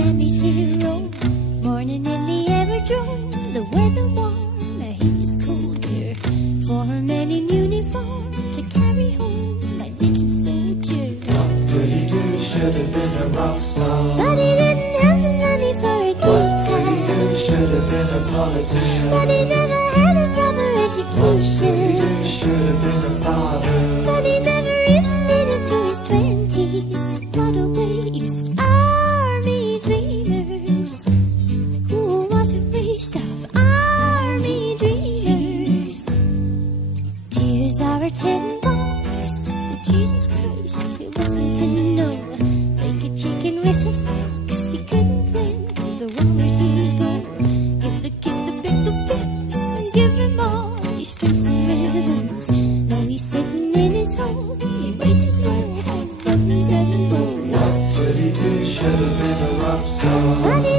family's hero. Morning in the aerodrome, the weather warm, he is colder. For a man in uniform to carry home my little soldier. What could he do? Should have been a rock star. But he didn't have the money for a guitar. What could he do? Should have been a politician. But he never had a proper education. What could he do? Should have been a father. But he never even made it to his 20s. What a waste, army dreamers. Ooh, what a waste of army dreamers. Tears are a tin box. Jesus Christ, it wasn't to know. Like a chicken with a fox, he couldn't win. The war didn't go. Give the kid the big of pips and give him all these strips and ribbons. Now he's sitting in his hole. He writes his will, buttons and bows. What could he do? Should have been a rock star. But